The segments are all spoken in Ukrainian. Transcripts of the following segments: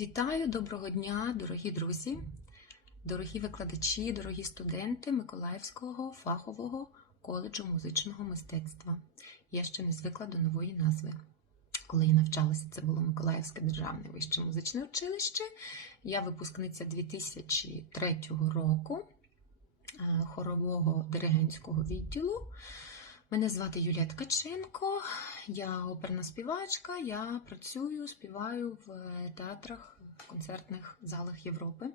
Вітаю, доброго дня, дорогі друзі, дорогі викладачі, дорогі студенти Миколаївського фахового коледжу музичного мистецтва. Я ще не звикла до нової назви. Коли я навчалася, це було Миколаївське державне вище музичне училище. Я випускниця 2003 року е, хорового диригентського відділу. Мене звати Юлія Ткаченко, я оперна співачка, я працюю, співаю в театрах, в концертних залах Європи.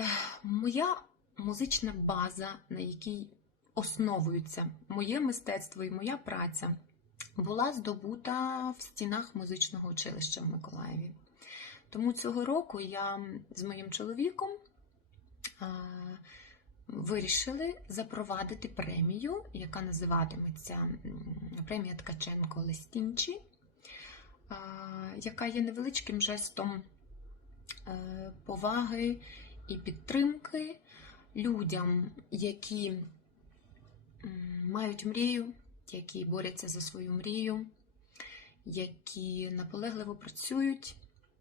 Е, Моя музична база, на якій основується моє мистецтво і моя праця, була здобута в стінах музичного училища в Миколаєві. Тому цього року я з моїм чоловіком е, вирішили запровадити премію, яка називатиметься премія Ткаченко Лестінчі, а, яка є невеличким жестом е, поваги і підтримки людям, які мають мрію, які борються за свою мрію, які наполегливо працюють,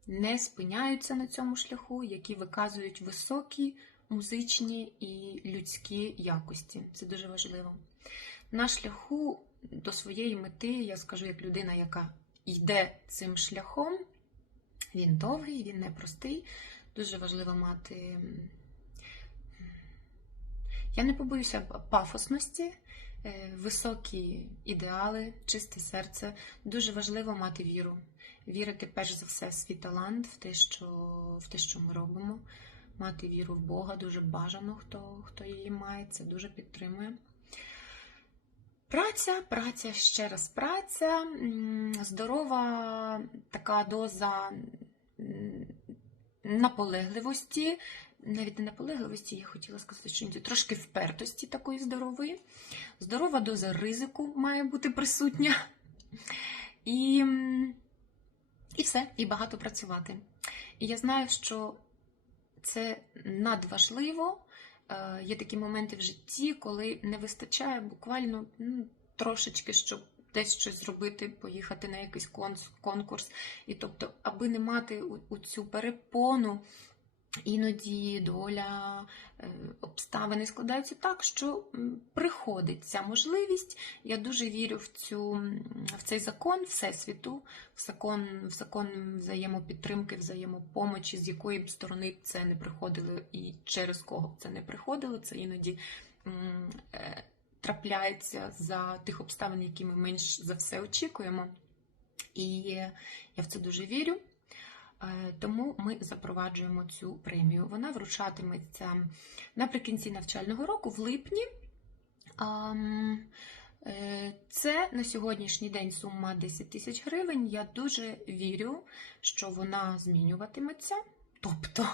не спиняються на цьому шляху, які виказують високі музичні і людські якості. Це дуже важливо. На шляху до своєї мети, я скажу як людина, яка йде цим шляхом, він довгий, він непростий. Дуже важливо мати. Я не побоюся пафосності, е, високі ідеали, чисте серце. Дуже важливо мати віру. Вірити перш за все в свій талант, в те, що, в те, що ми робимо мати віру в Бога, дуже бажано, хто, хто її має, це дуже підтримує. Праця, праця, ще раз праця, здорова така доза наполегливості, навіть не наполегливості, я хотіла сказати, що трошки впертості такої здорової. Здорова доза ризику має бути присутня. І, і все, і багато працювати. І я знаю, що це надважливо. Е, Є такі моменти в житті, коли не вистачає буквально ну, трошечки, щоб десь щось зробити, поїхати на якийсь конкурс. І тобто, аби не мати у, у цю перепону, іноді доля, е, обставини складаються так, що приходить ця можливість. Я дуже вірю в цю в цей закон Всесвіту, в закон, в закон взаємопідтримки, взаємопомочі, з якої б сторони це не приходило і через кого б це не приходило. Це іноді е, трапляється за тих обставин, які ми менш за все очікуємо. І я в це дуже вірю. Е, Тому ми запроваджуємо цю премію. Вона вручатиметься наприкінці навчального року, в липні. Е, Це на сьогоднішній день сума 10 тисяч гривень. Я дуже вірю, що вона змінюватиметься, тобто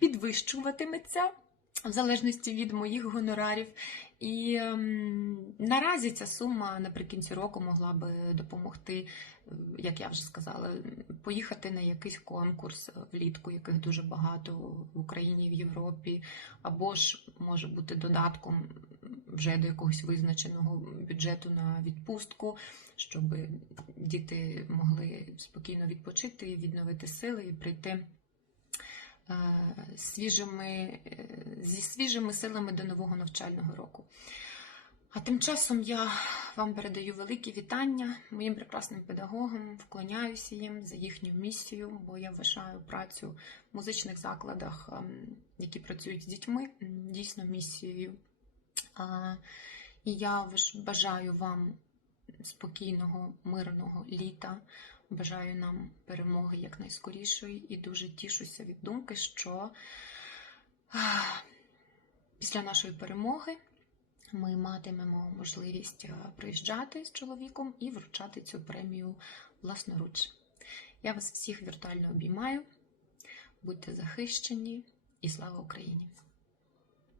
підвищуватиметься в залежності від моїх гонорарів. І ем, наразі ця сума наприкінці року могла би допомогти, е, як я вже сказала, поїхати на якийсь конкурс влітку, яких дуже багато в Україні і в Європі, або ж може бути додатком вже до якогось визначеного бюджету на відпустку, щоб діти могли спокійно відпочити, відновити сили і прийти свіжими, е, зі свіжими силами до нового навчального року. А тим часом я вам передаю великі вітання моїм прекрасним педагогам, вклоняюся їм за їхню місію, бо я вважаю працю в музичних закладах, ем, які працюють з дітьми, дійсно місією. І я бажаю вам спокійного, мирного літа. Бажаю нам перемоги якнайскорішої і дуже тішуся від думки, що після нашої перемоги ми матимемо можливість е, приїжджати з чоловіком і вручати цю премію власноруч. Я вас всіх віртуально обіймаю. Будьте захищені і слава Україні!